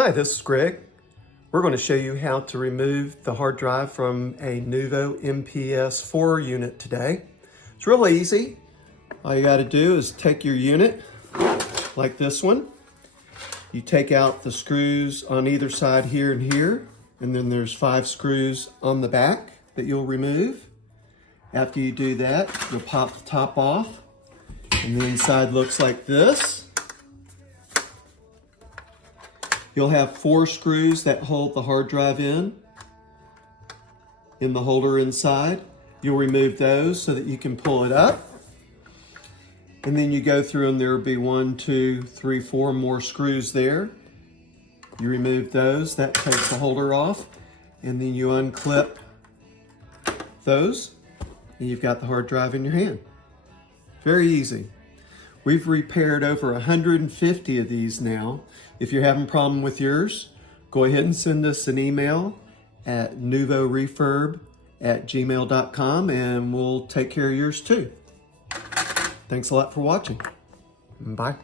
Hi, this is Greg. We're going to show you how to remove the hard drive from a Nuvo MPS4 unit today. It's real easy. All you got to do is take your unit like this one. You take out the screws on either side here and here, and then there's 5 screws on the back that you'll remove. After you do that, you'll pop the top off, and the inside looks like this. You'll have 4 screws that hold the hard drive in the holder inside. You'll remove those so that you can pull it up. And then you go through and there will be 1, 2, 3, 4 more screws there. You remove those, that takes the holder off. And then you unclip those and you've got the hard drive in your hand. Very easy. We've repaired over 150 of these now. If you're having a problem with yours, go ahead and send us an email at nuvorefurb@gmail.com and we'll take care of yours too. Thanks a lot for watching. Bye.